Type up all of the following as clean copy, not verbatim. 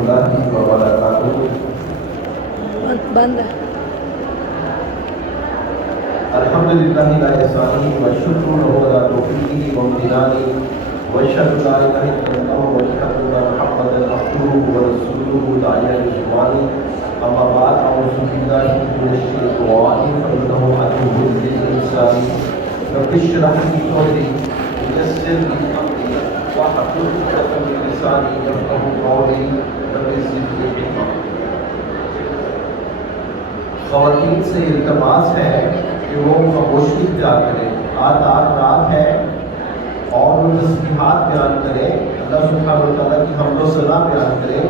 الله وبركاته. بند الحمد لله لا يسعني والشكر له على توفيقه وامتنانه واشهد ان لا اله الا الله واشهد ان محمدا عبده ورسوله داعيا للرضوان. اما بعد اعوذ بالله من الشيطان فانه عدو للانسان. رب اشرح لي صدري ويسر لي امري واحلل عقدة من لساني يفقهوا قولي رب زدني علما. خواتین سے التماس ہے کہ وہ خاموشی اختیار کریں. آج رات ہے اور وہ تسبیحات بیان کریں, اللہ سبحانہ و تعالیٰ کی حمد و ثنا بیان کریں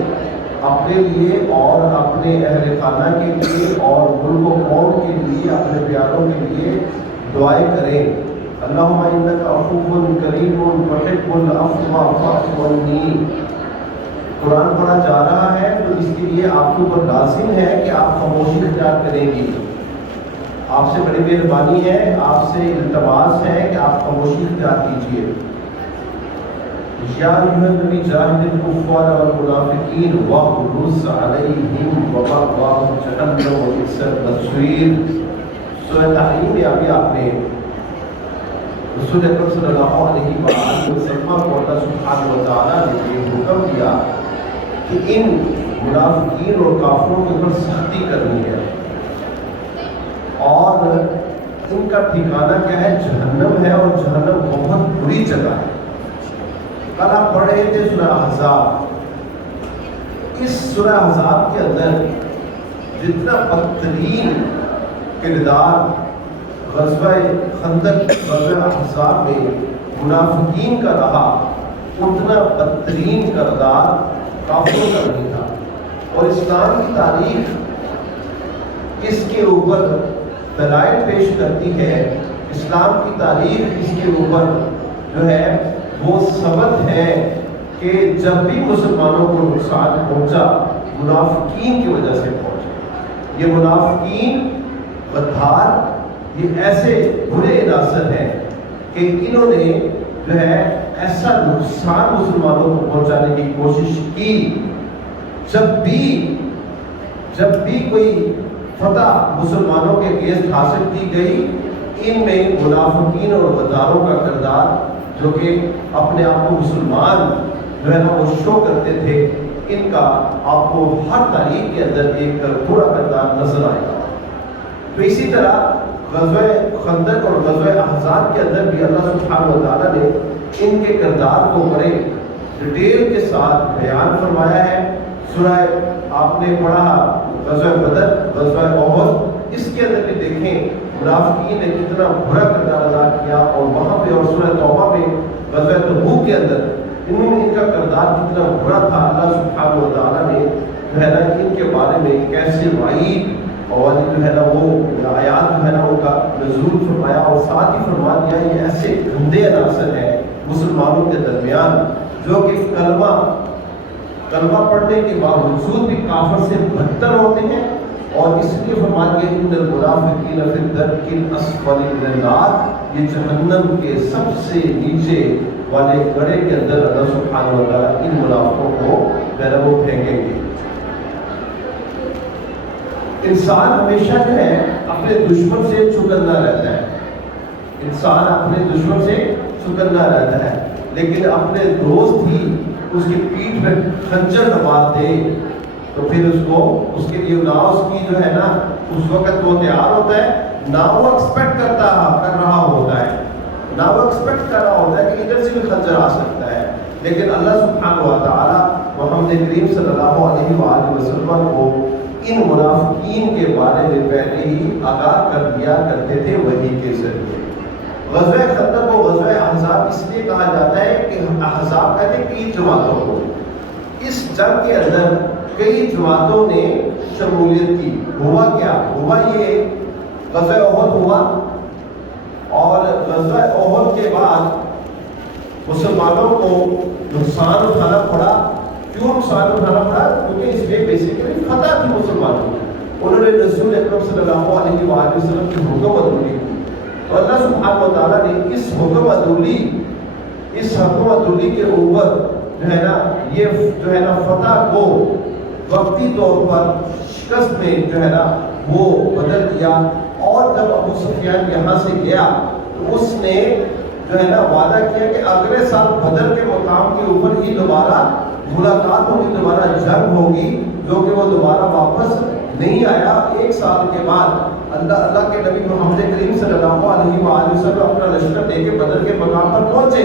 اپنے لیے اور اپنے اہل خانہ کے لیے اور ملک و قوم کے لیے, اپنے پیاروں کے لیے دعائیں کریں. اللہم انک عفو کریم تحب العفو فاعف عنی. قرآن پڑھا جا رہا ہے تو اس کے لیے آپ کے اوپر لازم ہے کہ آپ خاموشی اختیار کریں گی. آپ سے بڑی مہربانی ہے, آپ سے التماس ہے کہ آپ خاموشی اختیار کیجیے. یا ایھا النبی جاہد الکفار والمنافقین واغلظ علیہم ومأواہم جہنم وبئس المصیر. سورہ تحریم میں ابھی آپ نے رسول اکرم صلی اللہ علیہ وآلہ وسلم کو اللہ سبحانہ و تعالیٰ نے یہ حکم دیا کہ ان منافقین اور کافروں کے اوپر سختی کرنی ہے اور ان کا ٹھکانہ کیا ہے, جہنم ہے, اور جہنم بہت بری جگہ ہے. کل آپ پڑھ رہے تھے سورہ احزاب. اس سورہ احزاب کے اندر جتنا بدترین کردار غزوہ خندق, غزوہ احزاب میں منافقین کا رہا, اتنا بدترین کردار کافروں کا نہیں تھا. اور اسلام کی تاریخ اس کے اوپر دلائل پیش کرتی ہے. اسلام کی تاریخ اس کے اوپر جو ہے وہ ثبت ہے کہ جب بھی مسلمانوں کو نقصان پہنچا منافقین کی وجہ سے پہنچا. یہ منافقین غدار, یہ ایسے برے عناصر ہیں کہ انہوں نے جو ہے ایسا نقصان مسلمانوں کو پہنچانے کی کوشش کی. جب بھی کوئی فتح مسلمانوں کے اگینسٹ حاصل کی گئی, ان میں منافقین اور غداروں کا کردار, جو کہ اپنے آپ کو مسلمان جو ہے نا وہ شو کرتے تھے, ان کا آپ کو ہر تاریخ کے اندر ایک برا کردار نظر آئے گا. تو اسی طرح غزوہ خندق اور غزوہ احزاب کے اندر بھی اللہ سبحانہ و تعالیٰ نے ان کے کردار کو بڑے ڈیٹیل کے ساتھ بیان فرمایا ہے. سورہ آپ نے پڑھا غزوہ بدر, غزوہ احد, اس کے اندر بھی دیکھیں منافقین نے کتنا برا کردار ادا کیا, اور وہاں پہ اور سورہ توبہ میں غزوہ تبوک کے اندر انہوں نے ان کا کردار کتنا برا تھا. اللہ سبحانہ و تعالیٰ نے جو ہے نا ان کے بارے میں کیسے وعید اور جو ہے نا وہ آیات جو ہے نا ان کا نزول فرمایا, اور ساتھ ہی فرما دیا یہ ایسے گندے عناصر ہیں مسلمانوں کے درمیان جو کہ کلمہ پڑھنے کے باوجود بھی کافر سے بدتر ہوتے ہیں. اور اس لیے فرما دیا ان المنافقین فی الدرک الاسفل من النار, یہ جہنم کے سب سے نیچے والے گڑھے کے اندر اللہ سبحانہ و تعالیٰ ان منافقوں کو وہ پھینکیں گے. انسان ہمیشہ جو ہے اپنے دشمن سے چکنا رہتا ہے, انسان اپنے دشمن سے چکنا رہتا ہے, لیکن اپنے دوست ہی اس کی پیٹھ میں خنجر مار دے تو پھر اس کے لیے نہ اس کی جو ہے نا اس وقت وہ تیار ہوتا ہے, نہ وہ ایکسپیکٹ کر رہا ہوتا ہے, نہ وہ ایکسپیکٹ کر رہا ہوتا ہے کہ ادھر سے بھی خنجر آ سکتا ہے. لیکن اللہ سبحانہ و تعالیٰ محمد کریم صلی اللہ علیہ وآلہ وسلم کو ان منافقین کے بارے میں پہلے ہی آگاہ کر دیا کرتے تھے وحی کے ذریعے. غزوہ خندق و غزوہ احزاب اس لیے کہا جاتا ہے کہ احزاب کہتے ہیں کئی جماعتوں کو. اس جنگ کے اندر کئی جماعتوں نے شمولیت کی. ہوا کیا ہوا, یہ غزوہ احد ہوا, اور غزوہ احد کے بعد مسلمانوں کو نقصان اٹھانا پڑا. کیوں نقصان اٹھانا پڑا؟ کیونکہ اس میں بیسیکلی فتح تھی مسلمانوں کی. انہوں نے رسول اکرم صلی اللہ علیہ وآلہ وسلم کی حکم عدولی کی, تو اللہ سبحانہ و تعالیٰ نے اس حکم عدولی کے اوپر جو ہے نا یہ جو ہے نا فتح کو وقتی طور پر شکست میں جو ہے نا وہ بدل دیا. اور جب ابو سفیان یہاں سے گیا تو اس نے جو ہے نا وعدہ کیا کہ اگلے سال بدر کے مقام کے اوپر ہی دوبارہ ملاقات ہوگی, دوبارہ جنگ ہوگی, جو کہ وہ دوبارہ واپس نہیں آیا. 1 سال کے بعد اللہ کے نبی محمد کریم صلی اللہ علیہ وآلہ وسلم اپنا لشکر لے کے بدر کے مقام پر پہنچے,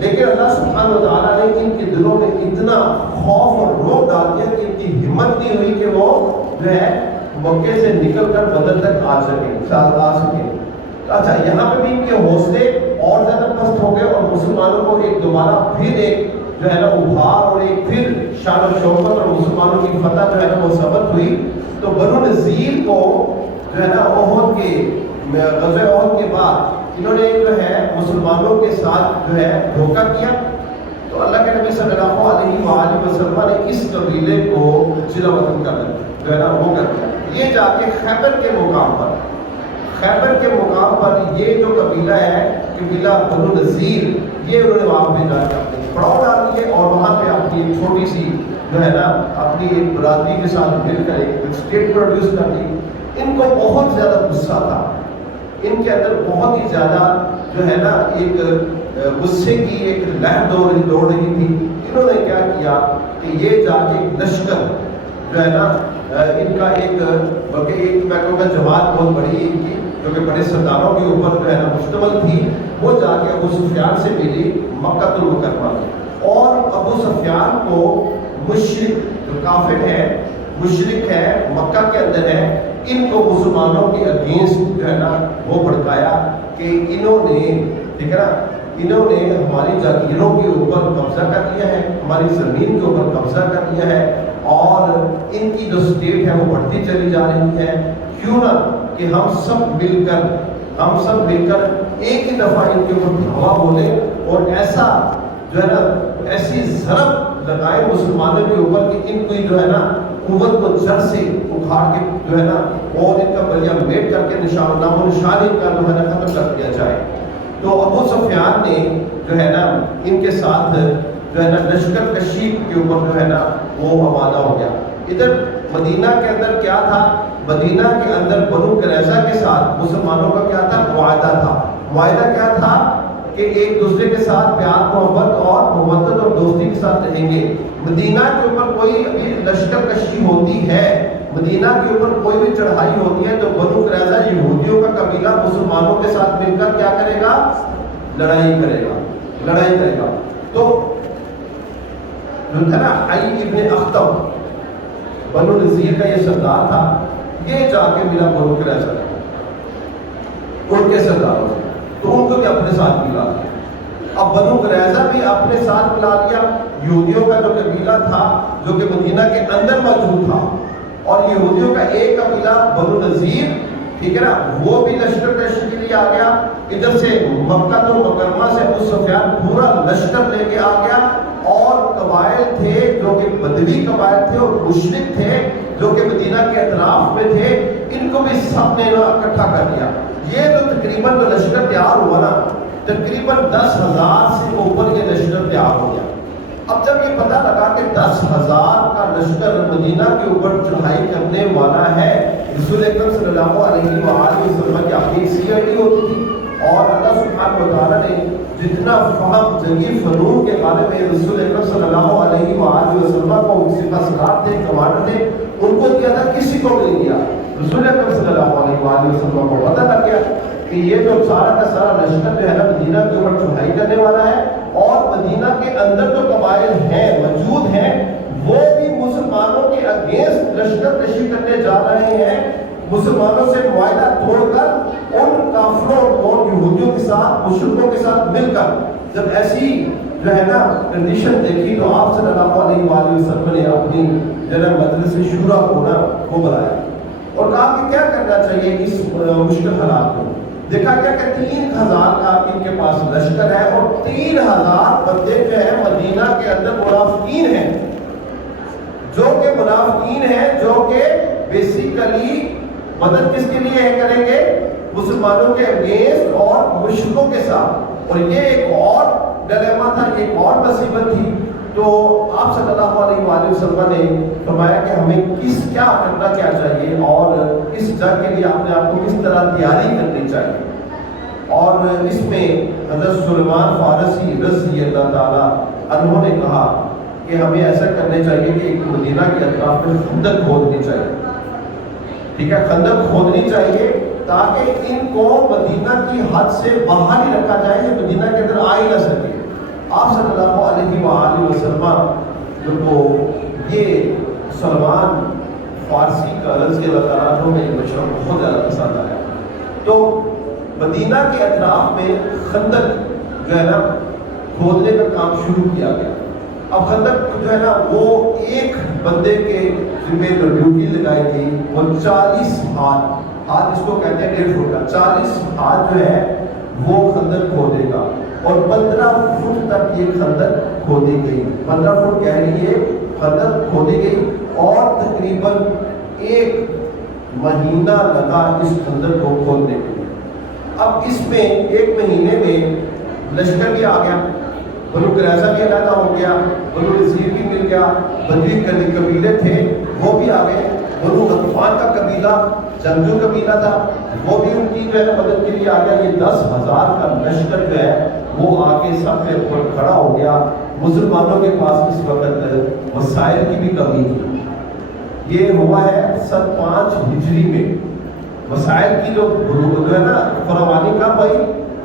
لیکن اللہ سبحانہ و تعالیٰ نے ان کے دلوں میں اتنا خوف اور رعب ڈال دیا کہ ان کی ہمت نہیں ہوئی کہ وہ جو ہے مکے سے نکل کر بدر تک آ سکے. اچھا, یہاں پہ بھی ان کے حوصلے اور زیادہ پست ہو گئے اور مسلمانوں کو ایک دوبارہ پھر ایک جو ہے نا ابھار اور ایک پھر شان و شوکت اور مسلمانوں کی فتح جو ہے نا وہ ثبت ہوئی. تو بنو نذیر کو جو ہے نا احد کے غزوہ احد کے بعد انہوں نے جو ہے مسلمانوں کے ساتھ جو ہے دھوکہ کیا. تو اللہ کے نبی صلی اللہ علیہ وآلہ وسلم نے اس قبیلے کو ضلع وطن کا جو ہے نا وہ کر دیا. یہ جا کے خیبر کے مقام پر یہ جو قبیلہ ہے قبیلہ بنو نذیر, یہ انہوں نے وہاں پہ جا کے اپنے پڑاؤ ڈال دیے اور وہاں پہ اپنی ایک چھوٹی سی جو ہے نا اپنی ایک برادری کے ساتھ مل کر ایک اسٹیٹ پروڈیوس کر دی. ان کو بہت زیادہ غصہ تھا, ان کے اندر بہت ہی زیادہ جو ہے نا ایک غصے کی ایک لہر دوڑ رہی تھی. انہوں نے کیا کیا کہ یہ جا کے لشکر جو ہے نا ان کا ایک بلکہ ایک میں کہوں گا جماعت بہت بڑی ان کی جو کہ بڑے سرداروں کے اوپر جو ہے نا مشتمل تھی, وہ جا کے ابو سفیان سے ملی مکہ المکرمہ میں. اور ابو سفیان کو مشرک جو کافر ہے, مشرک ہے, مکہ کے اندر ہے, ان کو مسلمانوں کے اگینسٹ جو ہے نا وہ بھڑکایا کہ انہوں نے ٹھیک ہے نا انہوں نے ہماری جاگیروں کے اوپر قبضہ کر لیا ہے, ہماری زمین کے اوپر قبضہ کر لیا ہے اور ان کی جو اسٹیٹ ہے وہ بڑھتی چلی جا رہی ہے. کیوں نہ کہ ہم سب مل کر ایک ہی دفعہ ان کے اوپر دھاوا بولے اور ایسا جو ہے نا ایسی ضرب لگائے مسلمانوں کے اوپر کہ ان کی جو ہے نا قوت کو جڑ سے اکھاڑ کے جو ہے نا اور ان کا بلیا میٹ کر کے نشان نام و نشان ان کا جو ہے نا ختم کر دیا جائے. تو ابو سفیان نے جو ہے نا ان کے ساتھ جو ہے نا لشکر کشی کے اوپر جو ہے نا وہ آمادہ ہو گیا. ادھر مدینہ کے اندر کیا تھا, مدینہ کے اندر بنو قریظہ کے ساتھ مسلمانوں کا کیا تھا, معاہدہ تھا. معاہدہ کیا تھا کہ ایک دوسرے کے ساتھ پیار محبت اور محبت اور دوستی کے ساتھ رہیں گے. مدینہ کے اوپر کوئی ابھی لشکر کشی ہوتی ہے, مدینہ کے اوپر کوئی بھی چڑھائی ہوتی ہے تو بنو قریظہ یہودیوں کا قبیلہ مسلمانوں کے ساتھ مل کر کیا کرے گا, لڑائی کرے گا. تو جو تھا نا حی ابن اخطب بنو نذیر کا یہ سردار تھا, یہ جا کے ملا بنو قریظہ ان کے سرداروں سے, تو ان کو بھی اپنے ساتھ ملا. اب بنو قریظہ بھی اپنے ساتھ ملا لیا یہودیوں کا جو قبیلہ تھا جو کہ مدینہ کے اندر موجود تھا, اور یہودیوں کا ایک قبیلہ بنو نذیر ٹھیک ہے نا وہ بھی لشکر کشی کے لیے آ گیا. ادھر سے مکہ المکرمہ سے ابو سفیان پورا لشکر لے کے آ گیا, اور قبائل تھے جو کہ بدوی قبائل تھے اور مشرک تھے جو کہ مدینہ کے اطراف میں تھے, ان کو بھی سب نے اکٹھا کر لیا. یہ جو تقریباً جو لشکر تیار ہوا نا تقریباً 10,000 سے اوپر یہ لشکر تیار ہو گیا. اب جب یہ پتہ لگا کہ 10,000 کا لشکر مدینہ کے اوپر چڑھائی کرنے والا ہے, رسول اکرم صلی اللہ علیہ وآلہ وسلم کی اپنی CID ہوتی تھی, اور اللہ سبحانہ و تعالیٰ نے جتنا فہم جنگی فنون کے بارے میں رسول اکرم صلی اللہ علیہ وآلہ وسلم کو سپہ سالار تھے, کمانڈر تھے, ان کو دیا تھا, کسی کو نہیں دیا. رسول اکرم صلی اللہ علیہ وآلہ وسلم کو پتہ لگ گیا کہ یہ جو سارا کا سارا لشکر جو ہے نا مدینہ کے اوپر چڑھائی کرنے والا ہے, اور مدینہ کے اندر جو قبائل ہیں موجود ہیں وہ بھی مسلمانوں کے اگینسٹ لشکر کشی کرنے جا رہے ہیں. مسلمانوں سے معاہدہ توڑ کر ان کافروں اور یہودیوں کے ساتھ مشرکوں کے ساتھ مل کر جب ایسی جو ہے نا کنڈیشن دیکھی تو آپ صلی اللہ علیہ وآلہ وسلم نے اپنی جناب مجلس شورا کو نا وہ بلایا اور کہا کہ کیا کرنا چاہیے اس مشکل حالات میں. دیکھا کیا کہ 3,000 کا ان کے پاس لشکر ہے اور 3,000 بندے جو ہے مدینہ کے اندر منافقین ہیں, جو کہ بیسیکلی مدد کس کے لیے کریں گے, مسلمانوں کے اگینسٹ اور مشرکوں کے ساتھ. اور یہ ایک اور ڈیلیما تھا, ایک اور مصیبت تھی. تو آپ صلی اللہ علیہ وآلہ وسلم نے فرمایا کہ ہمیں کیا کرنا کیا چاہیے اور اس جنگ کے لیے اپنے آپ کو کس طرح تیاری کرنی چاہیے. اور اس میں حضرت سلیمان فارسی رضی اللہ تعالیٰ عنہ نے کہا کہ ہمیں ایسا کرنے چاہیے کہ ایک مدینہ کے اطراف میں خندق کھودنی چاہیے. ٹھیک ہے, خندق کھودنی چاہیے تاکہ ان کو مدینہ کی حد سے باہر ہی رکھا جائے, یہ مدینہ کے اندر آ ہی نہ سکے. آپ صلی اللہ علیہ وآلہ وسلم کو یہ سلمان فارسی کا رضی اللہ تعالیٰ عنہ میں یہ مشورہ بہت زیادہ پسند آیا. تو مدینہ کے اطراف میں خندق جو ہے نا کھودنے کا کام شروع کیا گیا. اب خندق جو ہے نا وہ ایک بندے کے ذمہ جو ڈیوٹی لگائی گئی وہ 40 ہاتھ جس کو کہتے ہیں 1.5 فٹ کا, 40 ہاتھ جو ہے وہ خندق کھودے گا اور 15 فٹ تک یہ خندق کھودی گئی. 15 فٹ کہہ لیے خندق کھودی گئی اور تقریباً 1 مہینہ لگا اس خندق کو کھودنے کے لیے. اب اس میں 1 مہینے میں لشکر بھی آ گیا, بنو قریظہ بھی علیحدہ ہو گیا, بنو نذیر بھی مل گیا, بدوی قبیلے تھے وہ بھی آ گئے, بنو غطفان کا قبیلہ جنگجو قبیلہ تھا وہ بھی ان کی جو ہے مدد کے لیے آ گیا. یہ 10,000 کا لشکر جو ہے وہ آ کے سب کے اوپر کھڑا ہو گیا. مسلمانوں کے پاس اس وقت وسائل کی بھی کمی تھی. یہ ہوا ہے 5 ہجری میں. وسائل کی جو ہے نا فراوانی کب آئی,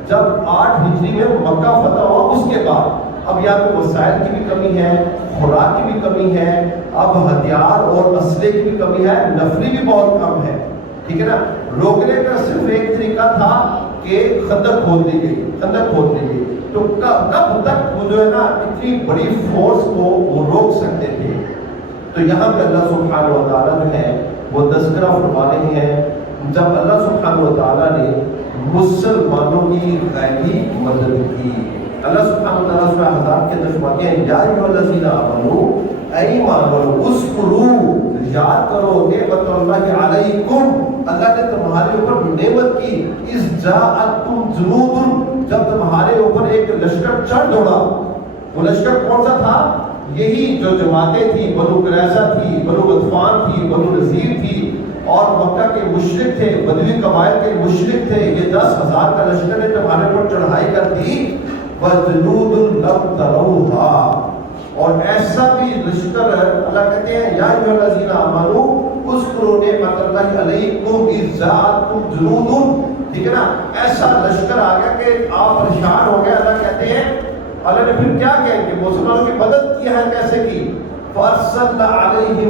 جب 8 ہجری میں مکہ فتح ہوا اس کے بعد. اب یہاں پہ وسائل کی بھی کمی ہے, خوراک کی بھی کمی ہے, اب ہتھیار اور اسلحے کی بھی کمی ہے, نفری بھی بہت کم ہے. ٹھیک ہے نا, روکنے کا صرف ایک طریقہ تھا کہ خندق کھود دی گئی, خندق کھود دی گئی. تو کب تک وہ جو ہے نا اتنی بڑی فورس کو وہ روک سکتے تھے. تو یہاں پہ اللہ سبحانہ و تعالیٰ جو ہے وہ تذکرہ فرما رہے ہیں جب اللہ سبحانہ و تعالیٰ نے مسلمانوں کی غیبی مدد کی. اللہ سبحانہ و تعالیٰ سورہ احزاب کے اندر فرماتے ہیں یا ایھا الذین آمنوا, اے ایمان والو, اذکروا, یاد کرو نعمت اللہ علیکم, اللہ نے تمہارے اوپر نعمت کی, اذ جاءتکم جنود, جب تمہارے اوپر ایک لشکر چڑھ دوڑا. وہ لشکر کون سا تھا؟ یہی جو جماعتیں تھی, بنو قریظہ تھی, بنو غطفان تھی, بنو نذیر تھی اور مکہ کے مشرک تھے, بدوی قبائل کے مشرک تھے. یہ 10,000 کا لشکر نے تمہارے اوپر چڑھائی کر دی. وَجُنُودٌ لَمْ تَرَوْهَا, اور ایسا بھی لشکر اللہ کہتے ہیں یا ایھا الذین آمنوا اذکروا نعمت اللہ علیکم اذ جاءتکم جنود. ٹھیک ہے نا, ایسا لشکر آ گیا کہ آپ پریشان ہو گئے. اللہ کہتے ہیں, اللہ نے پھر کیا کہیں کہ مسلمانوں کی مدد کی ہے کیسے کی؟ فَأَرْسَلْنَا عَلَيْهِمْ